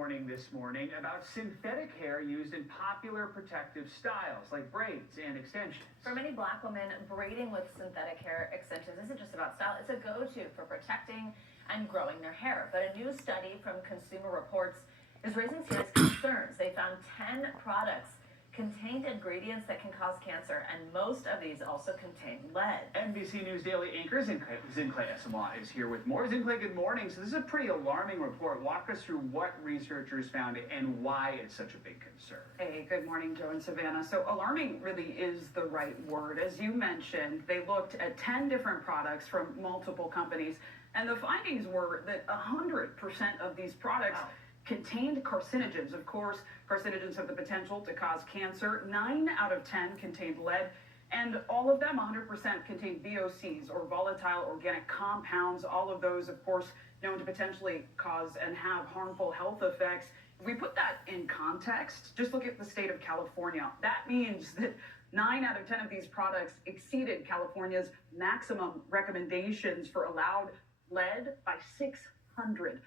warning this morning about synthetic hair used in popular protective styles like braids and extensions. For many Black women, braiding with synthetic hair extensions isn't just about style, it's a go-to for protecting and growing their hair. But a new study from Consumer Reports is raising serious concerns. They found 10 products contained ingredients that can cause cancer, and most of these also contain lead. NBC News Daily anchor Zinkley Essamah is here with more. Zinkley, good morning. So this is a pretty alarming report. Walk us through what researchers found and why it's such a big concern. Hey, good morning, Joe and Savannah. So alarming really is the right word. As you mentioned, they looked at 10 different products from multiple companies, and the findings were that 100% of these products contained carcinogens. Of course, carcinogens have the potential to cause cancer. 9 out of 10 contained lead, and all of them, 100%, contain VOCs, or volatile organic compounds. All of those, of course, known to potentially cause and have harmful health effects. If we put that in context, just look at the state of California. That means that 9 out of 10 of these products exceeded California's maximum recommendations for allowed lead by 600%.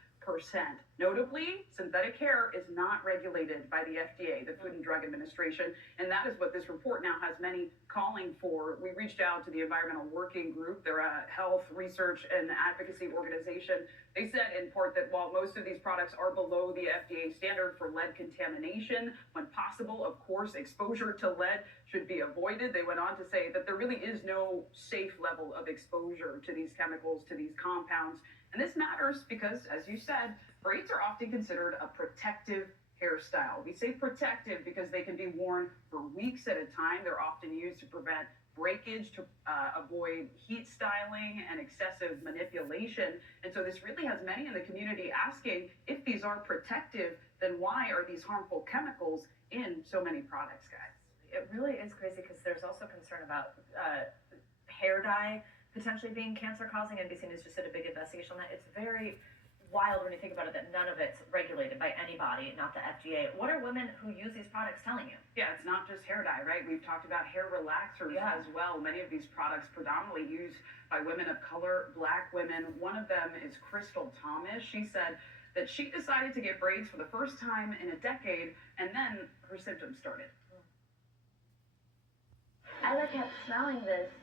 Notably, synthetic hair is not regulated by the FDA, the Food and Drug Administration, and that is what this report now has many calling for. We reached out to the Environmental Working Group. They're a health, research, and advocacy organization. They said in part that while most of these products are below the FDA standard for lead contamination, when possible, of course, exposure to lead should be avoided. They went on to say that there really is no safe level of exposure to these chemicals, to these compounds. And this matters because, as you said, braids are often considered a protective hairstyle. We say protective because they can be worn for weeks at a time. They're often used to prevent breakage, to avoid heat styling and excessive manipulation. And so this really has many in the community asking, if these are protective, then why are these harmful chemicals in so many products, guys? It really is crazy because there's also concern about hair dye potentially being cancer-causing. NBC News just did a big investigation on that. It's very wild when you think about it that none of it's regulated by anybody, not the FDA. What are women who use these products telling you? Yeah, it's not just hair dye, right? We've talked about hair relaxers as well. Many of these products predominantly used by women of color, Black women. One of them is Crystal Thomas. She said that she decided to get braids for the first time in a decade, and then her symptoms started. As I kept smelling this,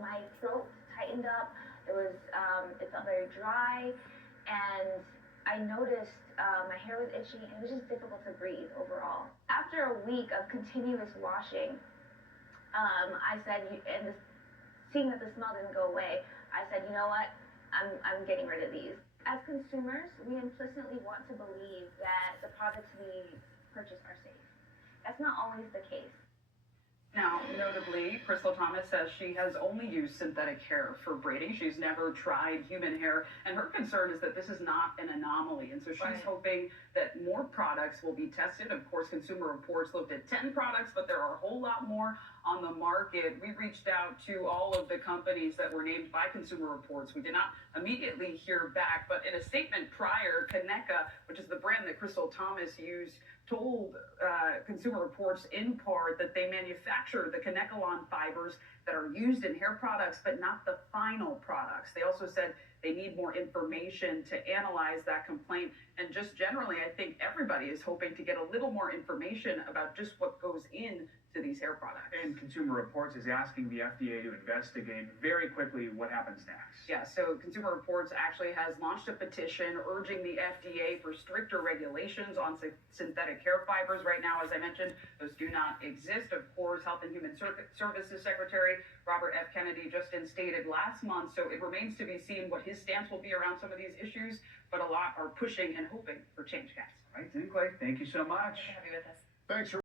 my throat tightened up. It felt very dry, and I noticed my hair was itchy, and it was just difficult to breathe overall. After a week of continuous washing, I said, seeing that the smell didn't go away, I said, you know what, I'm getting rid of these. As consumers, we implicitly want to believe that the products we purchase are safe. That's not always the case. Now, notably, Crystal Thomas says she has only used synthetic hair for braiding. She's never tried human hair, and her concern is that this is not an anomaly, and so she's hoping that more products will be tested. Of course, Consumer Reports looked at 10 products, but there are a whole lot more on the market. We reached out to all of the companies that were named by Consumer Reports. We did not immediately hear back, but in a statement prior, Kaneka, which is the brand that Crystal Thomas used, told Consumer Reports in part that they manufacture the Kanekalon fibers that are used in hair products, but not the final products. They also said they need more information to analyze that complaint. And just generally, I think everybody is hoping to get a little more information about just what goes in to these hair products. And Consumer Reports is asking the FDA to investigate very quickly what happens next. Yeah, so Consumer Reports actually has launched a petition urging the FDA for stricter regulations on synthetic hair fibers. Right now, as I mentioned, those do not exist. Of course, Health and Human Services Secretary Robert F. Kennedy just instated last month, so it remains to be seen what his stance will be around some of these issues, but a lot are pushing and hoping for change, guys. All right, Zinkley, thank you so much. Thanks for having me with us. Thanks for